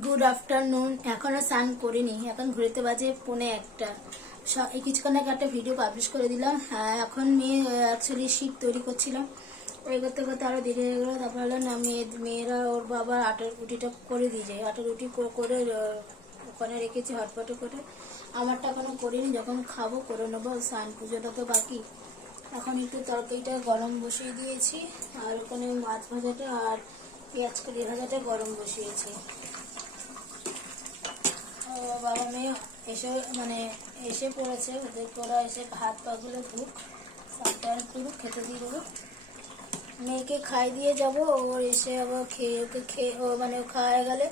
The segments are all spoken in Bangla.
Good afternoon. এখনো স্নান করিনি, এখন ঘুরেতে বাজে 1:45। কিছুক্ষণ আগে একটা ভিডিও পাবলিশ করে দিলাম। এখন মেয়ে অ্যাকচুয়ালি শীত তৈরি করছিলাম, ওই করতে করতে আরো দেরি হয়ে গেলো। তারপর হলো না মেয়েরা ওর বাবা আটার রুটিটা করে দিয়ে যায়, আটার রুটি করে ওখানে রেখেছি হটপটে করে। আমারটা এখনো করিনি, যখন খাবো করে নেবো। স্নান পুজোটা তো বাকি। এখন একটু তরকারিটা গরম বসিয়ে দিয়েছি, আর ওখানে মাছ ভাজাটা আর পেঁয়াজ কলি ভাজাটা গরম বসিয়েছি। বাবা মেয়ে এসে পড়েছে, ওদের ওরা এসে হাত পাগুলো ধুক, সাবধান করুক, খেতে দিয়ে দেবো। মেয়েকে খাই দিয়ে যাব, ওর এসে আবার ও খাওয়া গেলে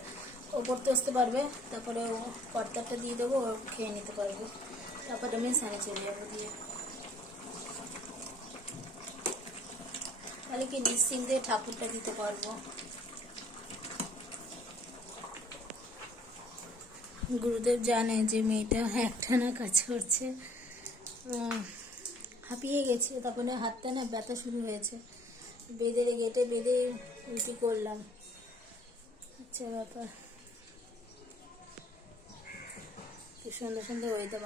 ও পড়তে আসতে পারবে। তারপরে ও কর্তারটা দিয়ে দেবো, ও খেয়ে নিতে পারবে। তারপরে আমি স্নানে চলে যাবো দিয়ে, তাহলে কি নিশ্চিন্তে ঠাকুরটা দিতে পারবো। গুরুদেব জানে যে মেয়েটা একটানা কাজ করছে, হাঁপিয়ে গেছে। তারপরে হাতটা না ব্যথা শুরু হয়েছে, গেটে বেঁধে রুটি করলাম। আচ্ছা ব্যাপার, কি সুন্দর সুন্দর ওয়েদার,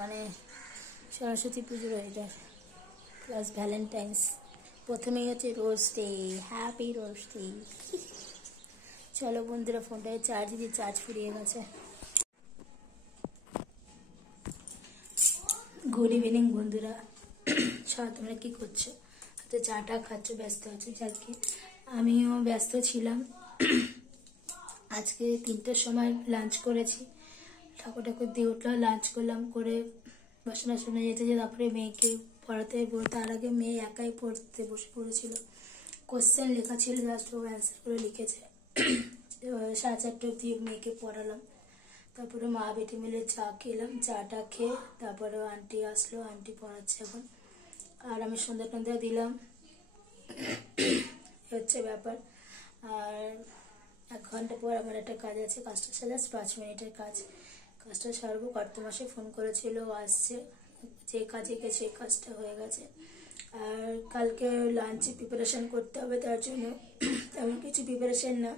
সরস্বতী পুজোর ওয়েদার প্লাস ভ্যালেন্টাইন্স। প্রথমেই হচ্ছে rose day, happy rose day. চলো বন্ধুরা, ফোনটায় চার্জ ফুরিয়ে গেছে। গুড ইভিনিং বন্ধুরা, তোমরা কি করছো? তো চাটা খাচ্ছ, ব্যস্ত আছো। যাকে আমিও ব্যস্ত ছিলাম। আজকে 3টার সময় লাঞ্চ করেছি, ঠাকুর দিয়ে উঠলাম, লাঞ্চ করলাম, করে বাসনে যেতে তারপরে মেয়েকে পড়াতে তার আগে মেয়ে একাই পড়তে বসে পড়েছিল। কোশ্চেন লেখা ছিল, জাস্ট ও অ্যান্সার করে লিখেছে। 4:30 অবধি মেয়েকে পড়ালাম। তারপরে মা বেটি মিলে চা খেলাম, চাটা খেয়ে তারপরে আন্টি আসলো, আন্টি পড়াচ্ছে এখন। আর আমি সন্ধ্যা দিলাম, হচ্ছে ব্যাপার। আর 1 ঘন্টা পর আমার একটা কাজ আছে, কাজটা সারা 5 মিনিটের কাজটা সারবো। কর্তমাসে ফোন করেছিল, আসছে, যে কাজে গেছে সেই কাজটা হয়ে গেছে। আর কালকে লাঞ্চে প্রিপারেশন করতে হবে, তার জন্য তেমন কিছু প্রিপারেশন না।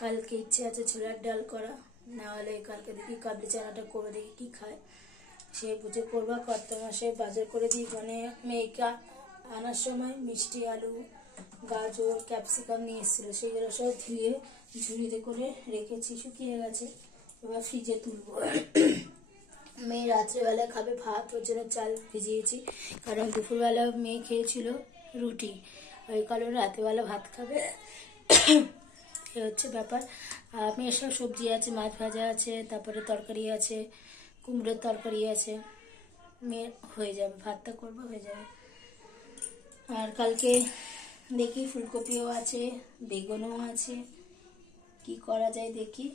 কালকে ইচ্ছে আছে ছোলার ডাল করা, না হলে কালকে দেখি কাবলি চানাটা করবো, দেখি কি খায় সেই বুঝে করবো। কর্তমাসে বাজার করে দিই, মেয়েকে আনার সময় মিষ্টি আলু, গাজর, ক্যাপসিকাম নিয়ে এসেছিলো, সেইগুলো সব ধুয়ে ঝুড়িতে করে রেখেছি, শুকিয়ে গেছে। এবার ফ্রিজে তুলবো। মেয়ে রাত্রেবেলায় খাবে ভাত, ওর জন্য চাল ভিজিয়েছি, কারণ দুপুরবেলা মেয়ে খেয়েছিল রুটি, ওই কারণে রাতেবেলা ভাত খাবে। এ হচ্ছে ব্যাপার। মেয়ের সব সবজি আছে, মাছ ভাজা আছে, তারপরে তরকারি আছে, কুমড়োর তরকারি আছে, মেয়ের হয়ে যাবে, ভাতটা করবো হয়ে যাবে। আর কালকে দেখি ফুলকপিও আছে, বেগুনও আছে, কি করা যায় দেখি,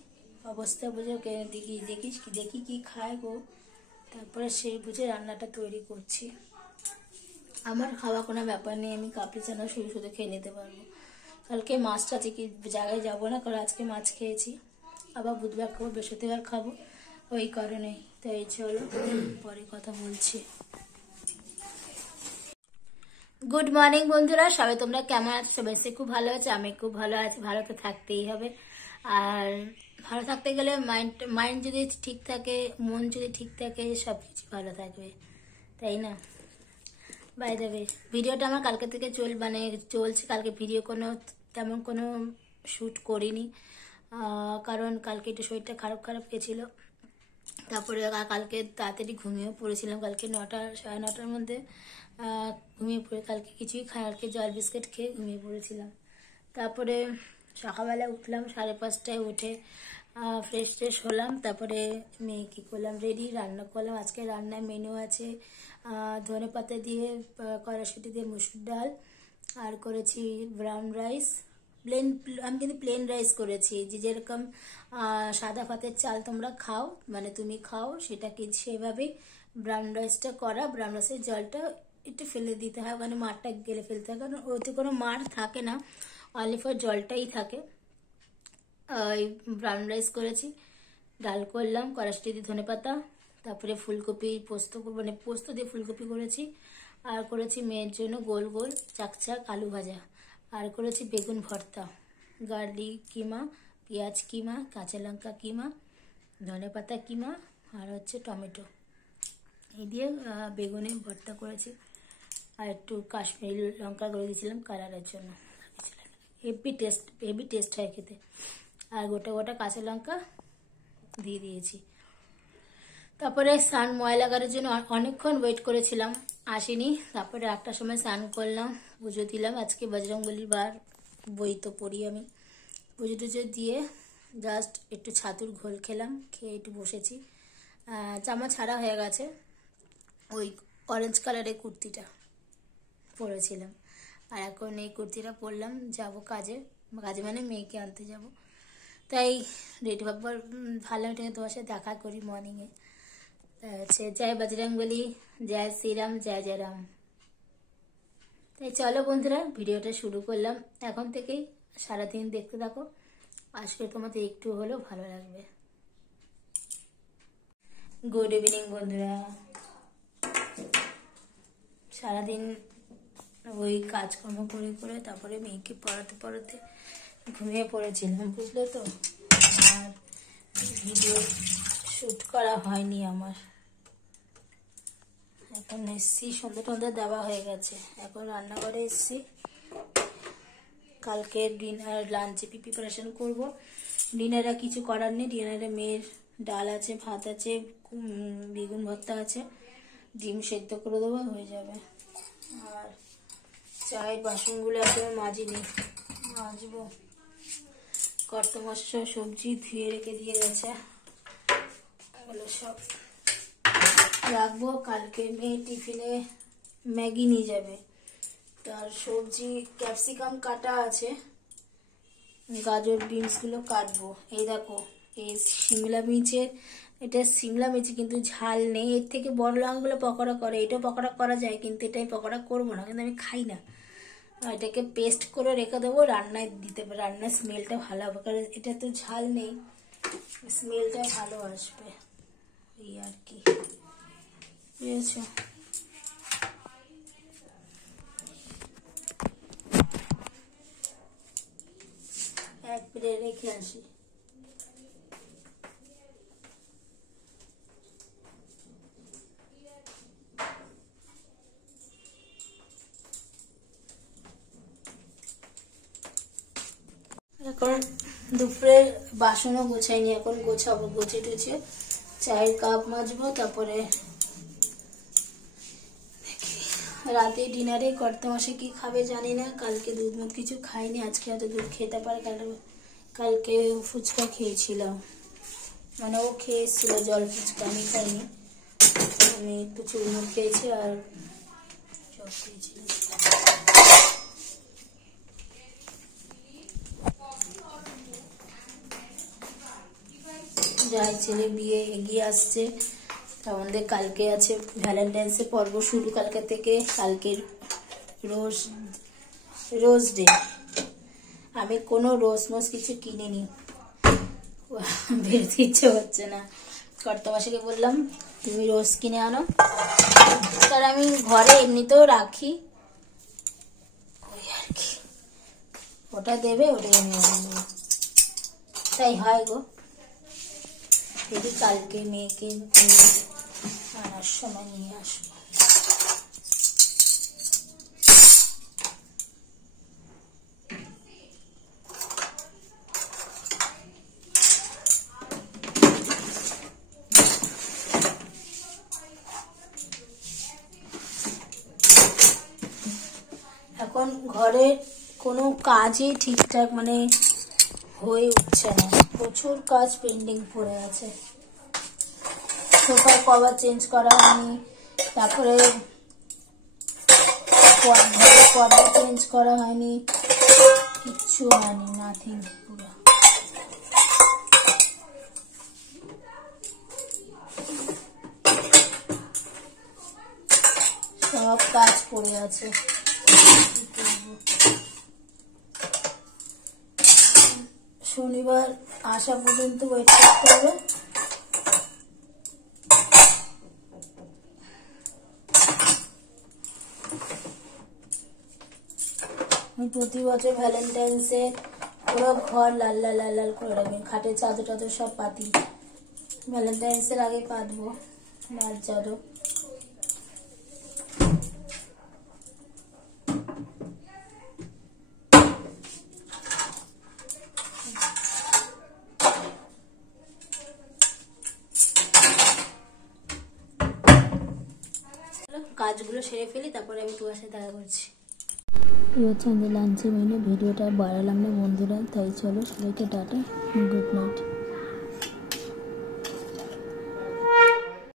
অবস্থা বুঝে দেখি কি খায় গো, তারপরে সেই বুঝে রান্নাটা তৈরি করছি। আমার খাওয়া কোনো ব্যাপার নেই, আমি কাবলি চানা শুধু খেয়ে নিতে পারবো। কালকে মাছটা কি জায়গায় যাবো না, কারণ আজকে মাছ খেয়েছি, আবার বুধবার খাবো, বৃহস্পতিবার খাবো, ওই কারণে। তাই চলো পরে কথা বলছি। গুড মর্নিং বন্ধুরা, সবাই তোমরা কেমন আছো? সবাই খুব ভালো আছে, আমি খুব ভালো আছি। ভালো তো থাকতেই হবে, আর ভালো থাকতে গেলে মাইন্ড যদি ঠিক থাকে, মন যদি ঠিক থাকে, সবকিছু ভালো থাকবে, তাই না? বাই দ্য ওয়ে, ভিডিওটা আমার কালকে থেকে চলছে। কালকে ভিডিও তেমন কোনো শ্যুট করিনি, কারণ কালকে একটু শরীরটা খারাপ গেছিল। তারপরে কালকে তাড়াতাড়ি ঘুমিয়েও পড়েছিলাম, কালকে 9:30 মধ্যে ঘুমিয়ে পড়ে, কালকে কিছুই কালকে জল বিস্কিট খেয়ে ঘুমিয়ে পড়েছিলাম। তারপরে সকালবেলা উঠলাম 5:30টায়, উঠে ফ্রেশ হলাম। তারপরে মেয়ে কী করলাম, রান্না করলাম। আজকে রান্নায় মেনু আছে ধনেপাতা দিয়ে, কড়াইশুঁটি দিয়ে মুসুর ডাল, আর করেছি ব্রাউন রাইস। আমি কিন্তু প্লেন রাইস করেছি, যেরকম সাদা ভাতের চাল তোমরা খাও, তুমি খাও, সেটা কি সেভাবেই ব্রাউন রাইসটা করা। ব্রাউন রাইসের জলটা একটু ফেলে দিতে হয়, মারটা গেলে ফেলতে হয়, কারণ ওতে কোনো মার থাকে না, অনলি ফর জলটাই থাকে। এই ব্রাউন রাইস করেছি, ডাল করলাম, কড়াইশুঁটি দিয়ে ধনেপাতা, তারপরে ফুলকপি পোস্ত দিয়ে ফুলকপি করেছি, আর করেছি মেয়ের জন্য গোল চাকচাক আলু ভাজা, আর করেছি বেগুন ভর্তা, গার্লিক কিমা পেঁয়াজ কিমা, কাঁচা লঙ্কা কিমা, ধনেপাতা কিমা আর হচ্ছে টমেটো, এই দিয়ে বেগুনে ভর্তা করেছি। আর একটু কাশ্মীরি লঙ্কা করে দিয়েছিলাম কালারের জন্য। হেভি টেস্ট হয় খেতে। আর গোটা গোটা কাঁচা লঙ্কা দিয়ে দিয়েছি। তারপরে স্নান ময়লা করার জন্য অনেকক্ষণ ওয়েট করেছিলাম, আসেনি। তারপরে 8টার সময় স্নান করলাম, পুজো দিলাম। আজকে বজরংবলীর বার, বই তো পড়ি আমি। পুজো টুজো দিয়ে জাস্ট একটু ছাতুর ঘোল খেলাম, খেয়ে একটু বসেছি। জামা ছাড়া হয়ে গেছে, ওই অরেঞ্জ কালারের কুর্তিটা পরেছিলাম। আর এখন এই কুর্তিটা পরলাম, যাব কাজে মানে মেয়েকে আনতে যাব। তাই রেডি ভাববার ভালো, তোমার সাথে দেখা করি মর্নিংয়ে। হচ্ছে জয় বজরংবলী, জয় শ্রীরাম, জয় জয় রাম। তাই চলো বন্ধুরা, ভিডিওটা শুরু করলাম। এখন থেকেই সারাদিন দেখতে থাকো, আজকে তোমাদের একটু হলেও ভালো লাগবে। গুড ইভিনিং বন্ধুরা। সারাদিন ওই কাজকর্ম করে করে তারপরে মেয়েকে পড়াতে পড়াতে ঘুমিয়ে পড়েছিলাম, বুঝলে তো। আর ভিডিও শ্যুট করা হয়নি আমার। এখন এসছি, সন্ধ্যা টন্ধা দেওয়া হয়ে গেছে, এখন রান্নাঘরে এসছি। কালকে ডিনার লাঞ্চে প্রিপারেশন করব। ডিনারে কিছু করার নেই, ডিনারে মেয়ের ডাল আছে, ভাত আছে, বেগুন ভর্তা আছে, ডিম সেদ্ধ করে দেবো, হয়ে যাবে। আর চায়ের বাসনগুলো একদম মাজিনি, মাজবো। কর্তমশাই সবজি ধুয়ে রেখে দিয়ে গেছে, ওগুলো সব রাখবো। কালকে মেয়ে টিফিনে ম্যাগি নিয়ে যাবে, তার সবজি ক্যাপসিকাম কাটা আছে, গাজর বিনসগুলো কাটবো। এই দেখো, এই শিমলা মির্চের, এটা শিমলা মির্চ কিন্তু ঝাল নেই। এর থেকে বড় লঙ্কাগুলো পকোড়া করে, এটাও পকোড়া করা যায়, কিন্তু এটাই পকোড়া করবো না, কিন্তু আমি খাই না। এটাকে পেস্ট করে রেখে দেবো, রান্নায় দিতে পারে, রান্নার স্মেলটা ভালো হবে, কারণ এটা তো ঝাল নেই, স্মেলটা ভালো আসবে, এই আর কি, বুঝেছো। এক প্লেট রেখে আসি। এখন দুপুরের বাসনও গোছাইনি, এখন গোছাবো, গুছিয়ে টুছিয়ে চায়ের কাপ মাজবো। তারপরে রাতে ডিনারে কর্তমশাই কি খাবে জানি না, কালকে দুধ মুধ কিছু খাইনি, আজকে হয়তো দুধ খেতে পারে। কালকে ফুচকা খেয়েছিলাম, মানে ও খেয়ে এসেছিল জল ফুচকা, আমি খাইনি। আমি একটু চুরমুর খেয়েছি আর চপ খেয়েছিলাম। যাই ছেলে বিয়ে এগিয়ে আসছে, আমাদের কালকে আছে ভ্যালেন্টাইন্সের পর্ব শুরু, কালকে থেকে। কালকে রোজ ডে, আমি কোনো রোজ মোজ কিছু কিনিনি, বেরোতে ইচ্ছে হচ্ছে না। কর্তাবাসীকে বললাম তুমি রোজ কিনে আনো, তার আমি ঘরে এমনিতেও রাখি, ওই আর কি, ওটা দেবে, ওটাই আমি আনবো, তাই হয় গো। যদি কালকে মেয়েকে আনার সময় নিয়ে আসবো। এখন ঘরের কোনো কাজই ঠিকঠাক মানে হয়ে উঠছে না, প্রচুর কাজ পেন্ডিং পড়ে আছে। সোফার কভার চেঞ্জ করা হয়নি, তারপরে ঘরের পর্দা চেঞ্জ করা হয়নি, কিচ্ছু হয়নি, নাথিং, পুরো সব কাজ পড়ে আছে। শনিবার আসা পর্যন্ত ওয়েট করতে হবে। আমি প্রতি বছর ভ্যালেন্টাইন্সে পুরো ঘর লাল লাল লাল লাল করে রাখবেন, খাটের চাদর টাদর সব পাতি, ভ্যালেন্টাইন্সের আগে পাতবো লাল চাদর। কাজগুলো সেরে ফেলি, তারপরে আমি তোমার সাথে দেখা করছি। এই হচ্ছে আমাদের লাঞ্চের মেনু। ভিডিওটা বাড়ালাম না বন্ধুরা, তাই চলো সবাইকে টাটা, গুড নাইট।